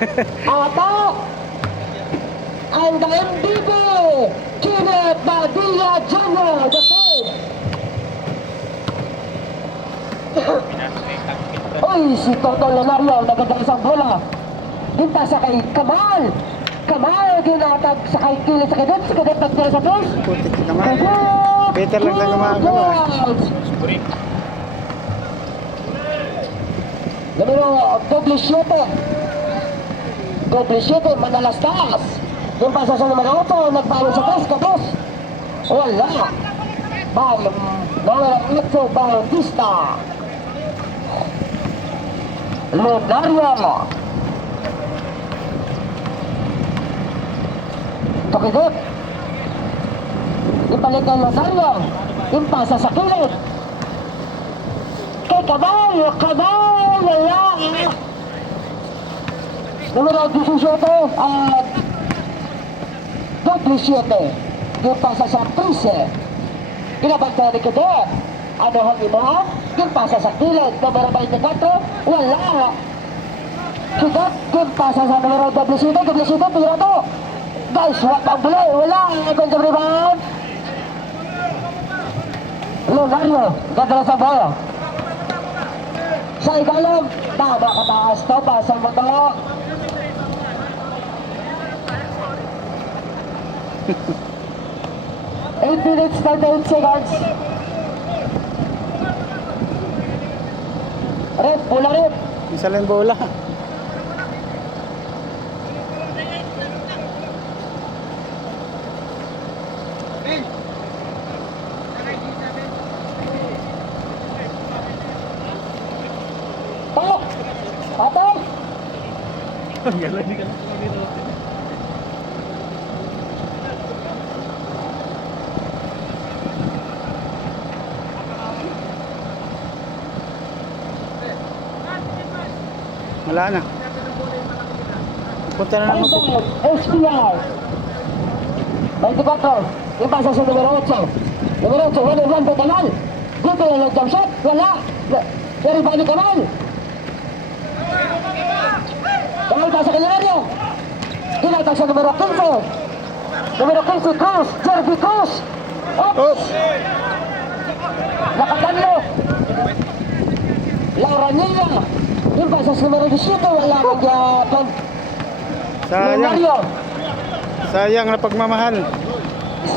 Attack! And the MVP, Kenneth Badilla Jr., the third. Uy, si Toto Lenario, nagandang isang bola. Dinta sa kay Kamal. Kamal, ginatag sa kay Kilit sa Kadet. Si Kadet nagtira sa post. Putik naman. Peter lang na gumagawa. Numero 27. Doble 7, Manalastas. Yung pasa sa numero 8, nagbalon sa taas, Katos. Wala. Bal, numero 8, Bautista. Lenario. Tukidot. Ipalit ng Lenario. Yung pasa sa kilid. Kay Kabal, wala. Numero 17 at doble 7. Yung pasa sa 13. Pinabantay ni Kadet. Ano ang imo? Yung pasa sa kilid. Numero 24, wala. Kadet, yung pasa sa numero doble 7, tira to. Guys, wala. Ganda rebound. Lenario, ganda sa bola. Sa ikalam, tama kataas to, pasang mo to. 8 minutes, 38 seconds. Ref, bola ref. Isa lang bola. Tok! Patong! Wala na. Punta na lang ako. SPR 24. Yung pasa sa numero 8. Numero 8, wala yung po Kamal. Dito yung nag-jump shot. Wala. Pero ba ni Kamal? Kamal pasa kay Lenario. Ginatag sa numero 15. Numero 15, Cruz. Jerby Cruz. Oops. Nakatanlo. Laura Nilla. Yung pasa sa numero 17. Wala mag-jump. Sayang. Lenario. Sayang na pagmamahal.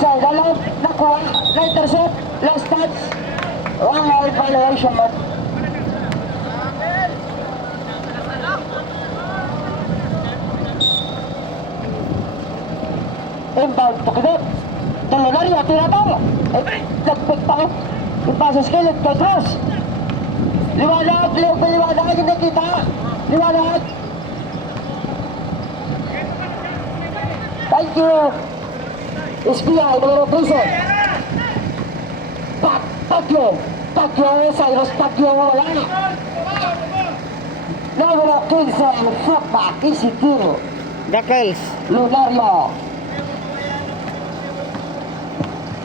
Sa dalaw, nakuha, na-intercept, last touch, wrong violation. Inbound to Kadet. Lenario, tira to. Nagpit pa. Yung pasa sa kilid, kay Cruz. Liwanag, hindi kita. Liwanag. Thank you. SPI numero 13. Pagyo, Cyrus Pagyo, wala. Numero 15, Fuckback, Isidro. Dakels. Lenario.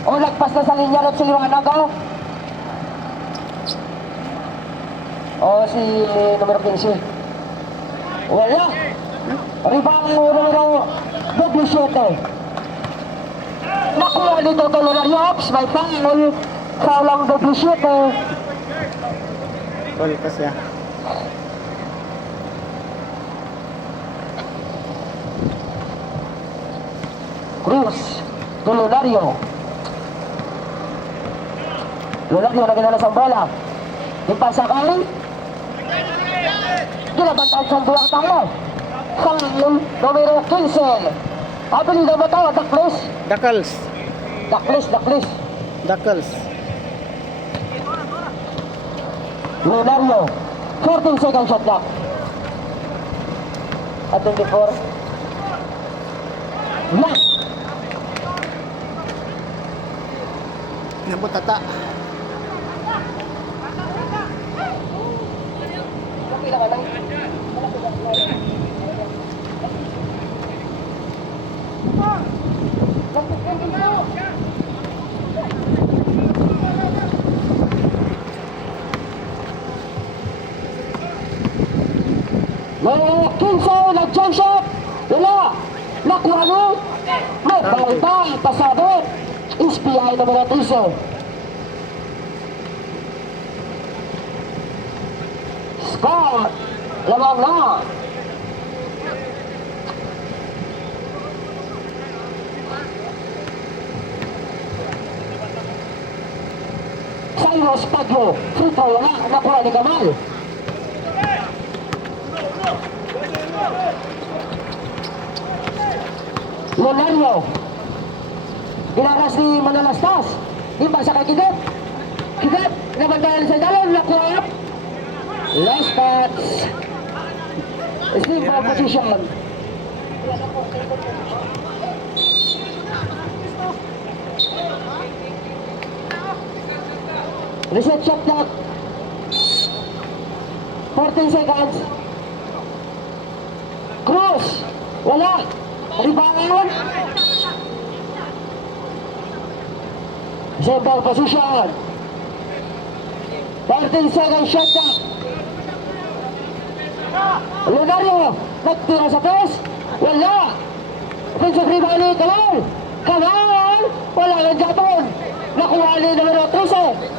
O, nagpas na sa linya rin si Liwanag, o. O, si numero 15. Wala. Rebound numero 27. Nakuha nito to Lenario. Ops, may foul. Foul ang double shoot eh. Kulitas ya. Cruz to Lenario. Lenario naginala sa bola. Ipasa kay ginabantaan sa buwang tao. Foul numero 15. Apelido mo to, Dakles. Dakels. Dakels. Lenario, 14 second shot clock. At 24. Lock. Nabutata. May 15, nag-jump shot. Wala. Nakuha mo. May balta, pasabot. SPI numero 13. Score. Lamang na. Cyrus Pagyo. Free throw wala. Nakuha ni Kamal. Lonario. Ginaras ni Manalastas. Di ba sa kakidot? Kidot. Nabandayan sa dalon. Nakuha. Last touch. Steve ball position. Reset shot clock. 14 seconds. Cruz. Wala. Rebound. Same ball position. 13 seconds shot clock. Lunario. Nagtira sa press. Wala. Offensive rebound ni Kamal. Kamal. Wala ng Japon. Nakuha ni numero 13.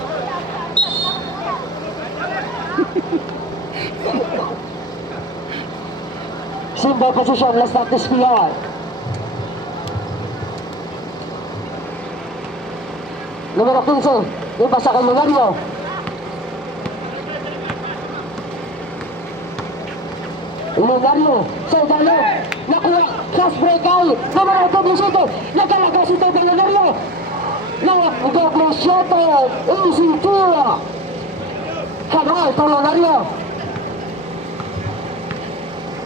Symbol position, last not this PR. Numero 15, yung basa kay Lunario. Lunario, sa idalo, nakuha, fast break out, numero 27, nagkalagas ito kay Lunario. Nag-double shot, easy two. Kamal, ito Lunario.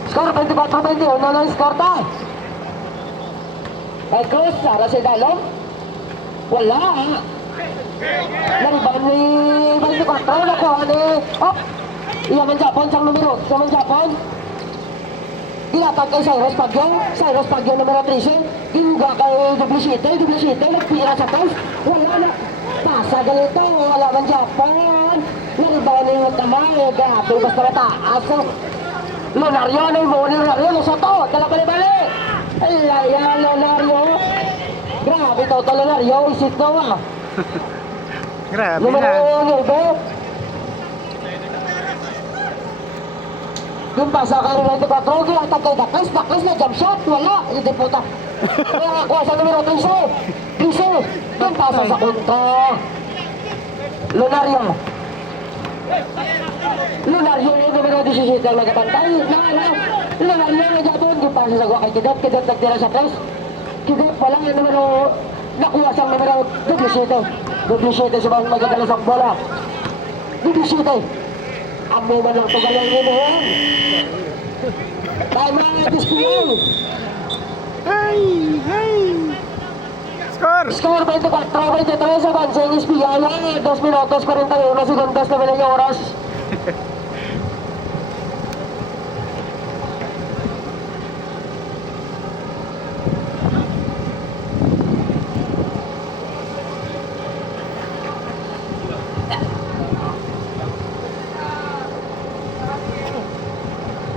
Skor 24-20, uno na yung skor ta. Ay Cruz, para sa dalong. Wala. Nariban ni 24, nakuha ni... Oh! Iyaman Japon, siyang numero. Iyaman Japon. Ginatag kay Cyrus Pagyo numero 13. Ginga kay Dublicite, nagpira sa post. Wala na. Pasa ganito, wala man Japon. Nariban ni Kamay, grabe, basta mataas. Lonario na yung Lonario na soto, bali-bali. Alaya, Lonario. Grabe to Lonario, isit ko ah. Grabe Numero na. 9. Yung pasa ka rin 24, ginatag kay Dakles na jump shot, wala, hindi puta. Kaya nakuha sa numero 15, yung pasa sa kontra. Lonario yung numero 17 ang nagkapantay. Lonario na Japon, yung pasa sa gwa kay Kidot nagtira sa press. Kidot wala yung numero, nakuha sa numero 17 sa mga magdadala sa bola. 17. Amo man lang ito galang yun eh. Tama na display. Ay! Score! Score 24-23 sa Banseng Espiala. 2 minutos 41 segundos na bilang yung oras.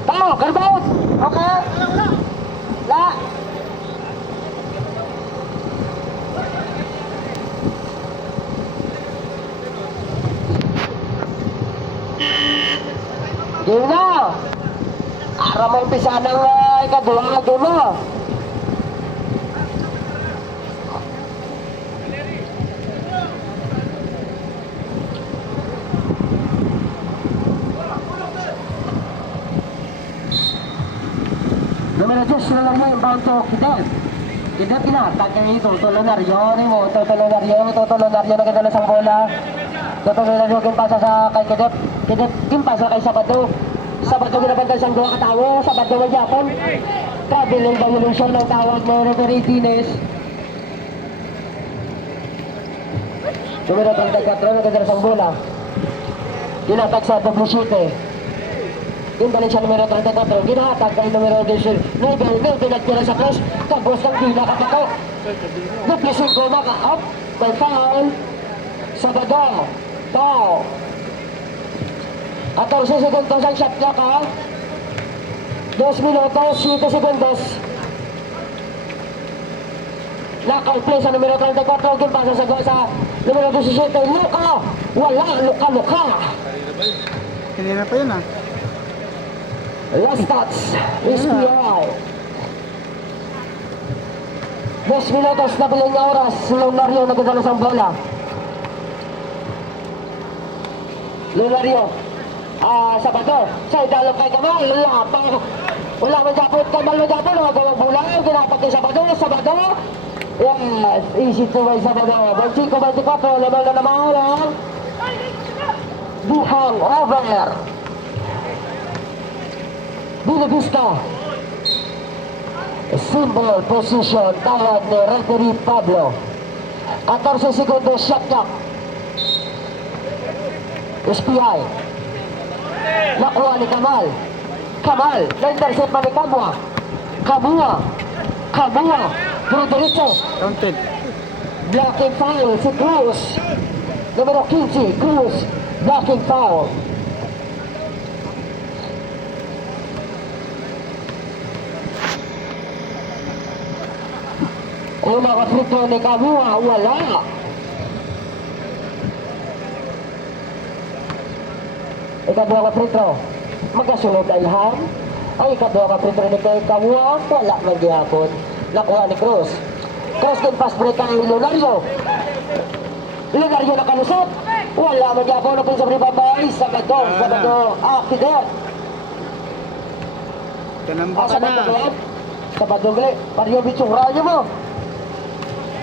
Tao, karbaut! Okay? La! Game na! Ara mo umpisa ng ikadulang game mo. Numero 10 na lang mo yung bound to Kidel. Kidel kinatag kayo ito. Lonario ni mo. Lonario na kadala sa bola. Lonario kimpasa sa kay Kidel. Kidel kimpasa kay Sabado. Sabado ginabantay siyang dua katawo. Sabado ng Japon. Traveling violation ng tawag mo referee Dines. Numero 34 na kadala sa bola. Kinatag sa W7. Yung balik siya numero 34, ginatag kay numero 10. Nobel, pinagtira sa cross, kabos ng pinakapato. Duplisin ko maka-up, may foul. Sabado, foul. 14 segundos ang shot clock ha. 2 minutos, 7 segundos. Knockout play sa numero 34, game pasa sa numero 17, Luka. Wala, Luka. Kanina pa yun ah. Last touch, SPI. 2 minutos na bilang niya oras, Lunario nagdadala sa bola. Lunario, Sabado, sa idalog kay Kamal, wala man Japon, Kamal man Japon, magawang bola, ginapag kay Sabado. Yes, easy to by Sabado. 25-24, lamang na naman ang Duhang over. Binavista. Symbol position, tawag ni referee Pablo. 14 segundos, shot clock. SPI. Nakuha ni Kamal. Na-intercept pa ni Kamua. Puro diretso. Counted. Blocking foul si Cruz. Numero 15, Cruz. Blocking foul. Yung mga free throw ni Kamua, wala. Ikaduha ka free throw. Magkasunod na ilham. Ang ikaduha ka free throw ni Kamua, wala magyapon. Nakuha ni Cruz. Cruz din pass break kay Lunario. Lunario nakalusot. Wala magyapon na sa ribabay. Sabado. Akidot. Kanamba ka na. Sabado gali. Pario bitsura niyo mo.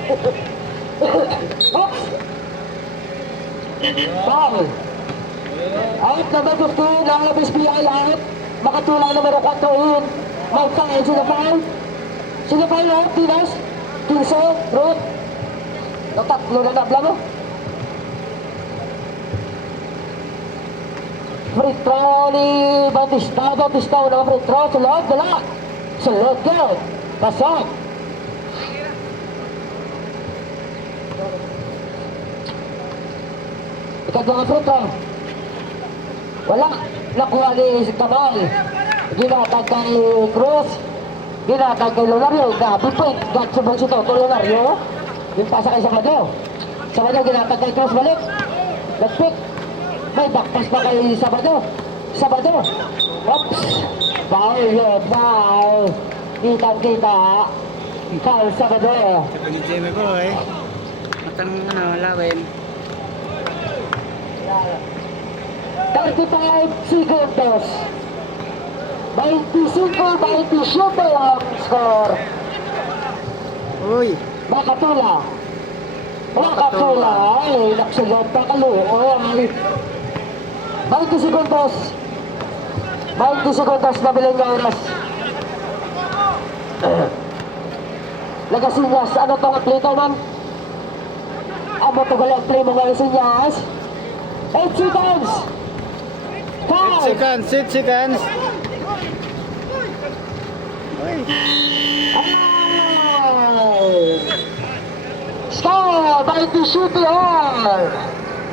Oops. Foul. Out number 15 ng SPI out. Makatulang numero 4 in. May foul. Sino foul out? Tinas? 15? Ruth? Tatlo na nabla mo. Free throw ni Bautista. Unang free throw. Sulod. Wala. Sulod ka. Pasok. Ikaduha free throw. Wala. Nakuha ni Kamal. Ginatag kay Cruz. Ginatag kay Lunario. Gabi po. Gatsubong si Toto Lunario. Yung pasa kay Sabado. Ginatag kay Cruz balik. Nag-pick. May backpass pa kay Sabado. Oops. Foul. Kitang-kita. Foul Sabado. Sabi ni Jimmy Boy. Matang lawin. 35 segundos. 25-27 ang score. Uy. Makatula. Ay, naksulot pa kaluoy. 20 segundos. 20 segundos na bilang niya oras. Nagasinyas. Ano itong atleta man? Amo ito galang play mo nga sinyas. 8 seconds. 5. 8 seconds. Uy. Score by the shooter.